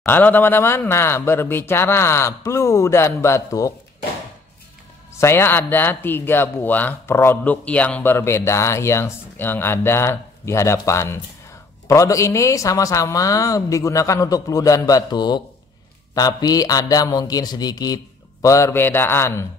Halo teman-teman, nah berbicara flu dan batuk, saya ada 3 buah produk yang berbeda yang ada di hadapan. Produk ini sama-sama digunakan untuk flu dan batuk, tapi ada mungkin sedikit perbedaan.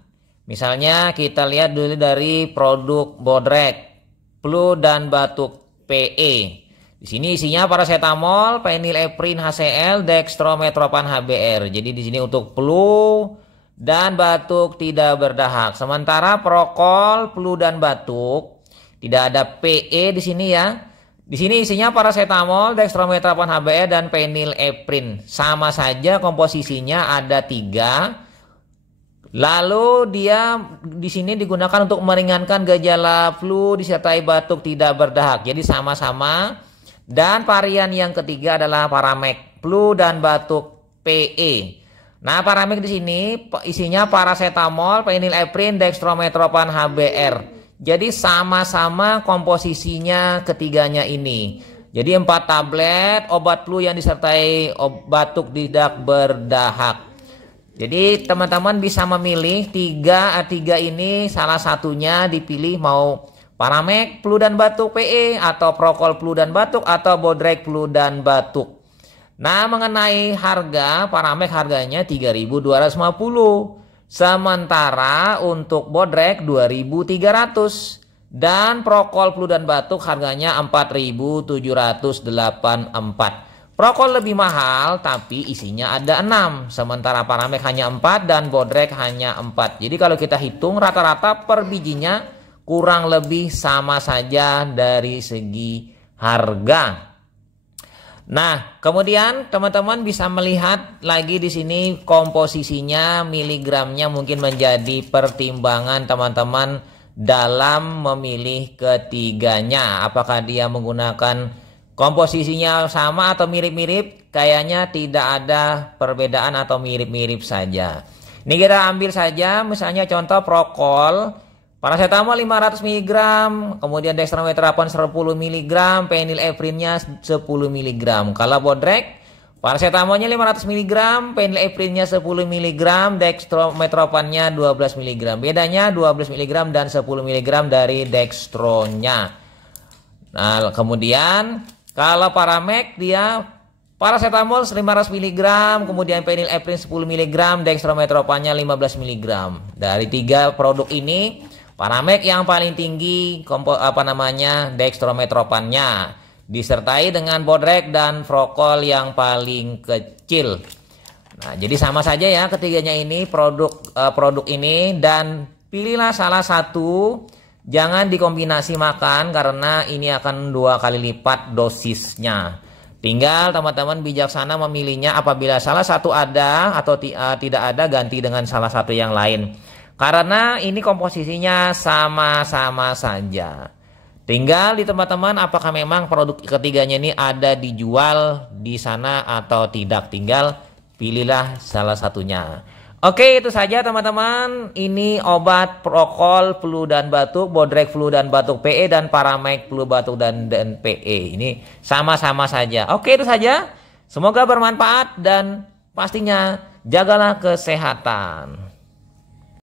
Misalnya kita lihat dulu dari produk Bodrek, flu dan batuk PE. Di sini isinya paracetamol, phenylephrine HCl, dextrometropan HBr. Jadi di sini untuk flu dan batuk tidak berdahak. Sementara prokol, flu dan batuk tidak ada PE di sini ya. Di sini isinya paracetamol, dextrometropan HBr dan phenylephrine. Sama saja komposisinya ada 3. Lalu dia di sini digunakan untuk meringankan gejala flu disertai batuk tidak berdahak. Jadi sama-sama. Dan varian yang ketiga adalah Paramek, flu dan batuk PE. Nah, Paramek di sini isinya paracetamol, phenylephrine, dextrometropan HBr. Jadi sama-sama komposisinya ketiganya ini. Jadi 4 tablet obat flu yang disertai batuk tidak berdahak. Jadi teman-teman bisa memilih tiga ini, salah satunya dipilih mau Paramek flu dan batuk PE atau Prokol flu dan batuk atau Bodrek flu dan batuk. Nah, mengenai harga, Paramek harganya 3.250. Sementara untuk Bodrek 2.300 dan Prokol flu dan batuk harganya 4.784. Prokol lebih mahal tapi isinya ada 6, sementara Paramek hanya 4 dan Bodrek hanya 4. Jadi kalau kita hitung rata-rata per bijinya kurang lebih sama saja dari segi harga. Nah, kemudian teman-teman bisa melihat lagi di sini komposisinya, miligramnya mungkin menjadi pertimbangan teman-teman dalam memilih ketiganya. Apakah dia menggunakan komposisinya sama atau mirip-mirip? Kayaknya tidak ada perbedaan atau mirip-mirip saja. Ini kita ambil saja misalnya contoh Prokol. Paracetamol 500 mg, kemudian dextrometropan 10 mg, phenylephrine-nya 10 mg. Kalau Bodrek, paracetamolnya 500 mg, phenylephrine-nya 10 mg, dextrometropannya 12 mg. Bedanya 12 mg dan 10 mg dari dextronya. Nah, kemudian kalau Paramek dia paracetamol 500 mg, kemudian phenylephrine 10 mg, dextrometropannya 15 mg. Dari 3 produk ini Paramek yang paling tinggi dextrometropannya disertai dengan Bodrek dan Prokol yang paling kecil. Nah, jadi sama saja ya ketiganya ini produk ini, dan pilihlah salah satu. Jangan dikombinasi makan karena ini akan 2 kali lipat dosisnya. Tinggal teman-teman bijaksana memilihnya. Apabila salah satu ada atau tidak ada, ganti dengan salah satu yang lain. Karena ini komposisinya sama-sama saja. Tinggal di teman-teman apakah memang produk ketiganya ini ada dijual di sana atau tidak. Tinggal pilihlah salah satunya. Oke, itu saja teman-teman. Ini obat Prokol flu dan batuk, Bodrek flu dan batuk PE, dan Paramek flu batuk dan PE. Ini sama-sama saja. Oke, itu saja. Semoga bermanfaat dan pastinya jagalah kesehatan.